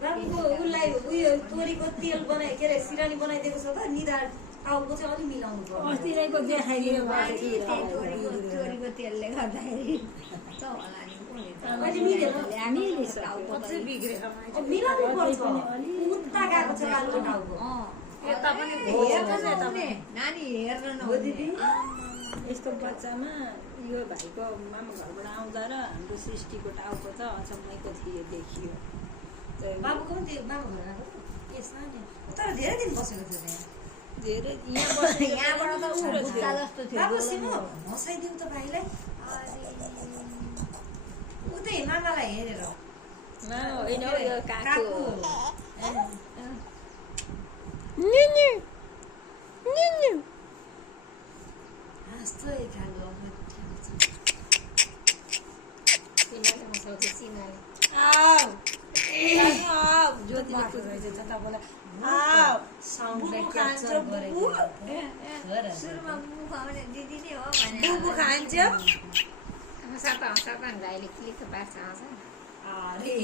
बाबुको उसलाई उयो तोरीको तेल बनाइ के अरे सिरानी बनाइदिएको छ त निधार टाउको चाहिँ अलि मिलाउनु पर्छ। अस्तिको देखाइदिनु तोरीको तेलले गर्दाखेरि अहिले मिलेन अझै बिग्रेको अब मिलाउनु पर्छ। उता गएको छ बालुको टाउको। यता पनि नानी हेर्न हो दिदी यस्तो बच्चामा यो भाइको मामा घरबाट आउँदा र हाम्रो सृष्टिको टाउको त अचम्मैको थियो देखियो। बाबुको पनि त्यो मामा घर आएको ए सानो तर धेरै दिन बसेको थियो त्यहाँ। धेरै यहाँ बसेको यहाँबाट त बुच्चा जस्तो थियो। बाबु सिमो हँसाइदिउँ त भाइलाई। उतै मामालाई हेरेर मामा होइन हौ यो काकु हो। हाँस्दै खाएको सिनाले हँसाउँछ सिनाले। आऊ आऊ ज्योतिले पुज्दैछ तपाईँलाई। आऊ साउन्डलाई क्याप्चर गरेको सुरुमा बुबु खुवाउने दिदी नै हो भने बुबु खान्छ। हँसा त भाइले क्लिक पार्छ हँसा अरे